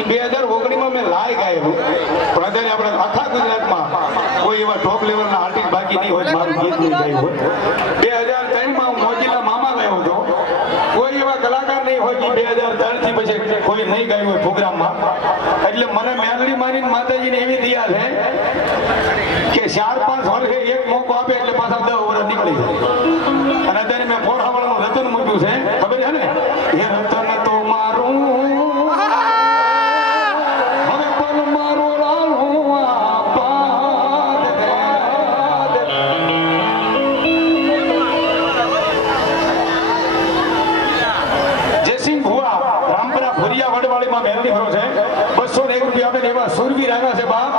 એ 2019 મેં લાય ગાયેલું, પણ અત્યારે આપણે આખા ગુજરાતમાં કોઈ એવા ટોપ લેવલના આર્ટિસ્ટ બાકી નહીં હોય મારું ગીત નહીં ગાયું હોય. 2003 હું મોજીલા મામા ગાયો હતો, કોઈ એવા કલાકાર નહીં હોય કે 2003 થી પછી કોઈ નહીં ગાયું હોય પ્રોગ્રામમાં. એટલે મને મેલડી મારીને માતાજીને એવી દયા છે કે 4-5 વર્ષે એક મોકો આપે એટલે પાછા 10 વર્ષ નીકળી જાય. અને અત્યારે મેં ફોરહાવાળાનું રતન મૂક્યું છે, ખબર છે ને, એ રતન તો મારું હવે પણ મારું લાલું આપાદ. જયસિંહ ભુવા રામપરા ભુરિયા વડવાળીમાં મહેરની ભરો છે, 201 રૂપિયા આપે એવા સુરવીર આવ્યા છે બાપ.